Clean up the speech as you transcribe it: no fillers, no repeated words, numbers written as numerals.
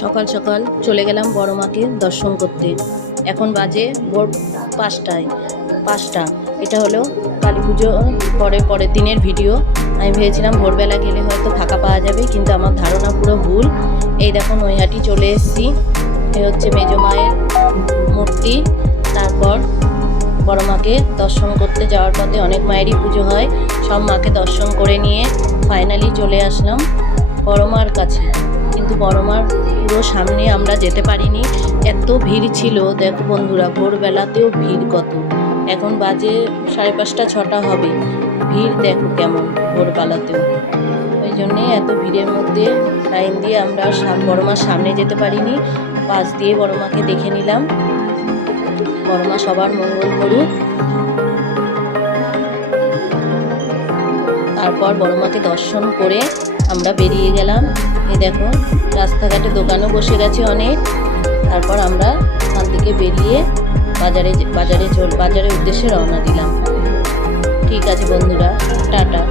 সকাল সকাল চলে গেলাম বড় মাকে দর্শন করতে। এখন বাজে ভোর 5টা। এটা হলো কালী পুজো পরের দিনের ভিডিও। আমি ভেবেছিলাম ভোরবেলা গেলে হয়তো ফাঁকা পাওয়া যাবে, কিন্তু আমার ধারণা পুরো ভুল। এই দেখো নৈহাটি চলে এসেছি। এ হচ্ছে মেজো মায়ের মূর্তি। তারপর বড় মাকে দর্শন করতে যাওয়ার পথে অনেক মায়েরই পুজো হয়, সব মাকে দর্শন করে নিয়ে ফাইনালি চলে আসলাম বড় মার কাছে। কিন্তু বড় মার পুরো সামনে আমরা যেতে পারিনি, এত ভিড় ছিল। দেখো বন্ধুরা, ভোরবেলাতেও ভিড় কত। এখন বাজে 5:30 6টা হবে, ভিড় দেখো কেমন ভোরবেলাতেও। ওই জন্যে এত ভিড়ের মধ্যে লাইন দিয়ে আমরা বড় মার সামনে যেতে পারিনি, পাশ দিয়ে বড় মাকে দেখে নিলাম। বড় মা সবার মঙ্গল করুক। তারপর বড় মাকে দর্শন করে আমরা বেরিয়ে গেলাম। এই দেখো রাস্তাঘাটে দোকানও বসে গেছে অনেক। তারপর আমরা ওখান থেকে বেরিয়ে বাজারের উদ্দেশ্যে রওনা দিলাম। ঠিক আছে বন্ধুরা, টাটা।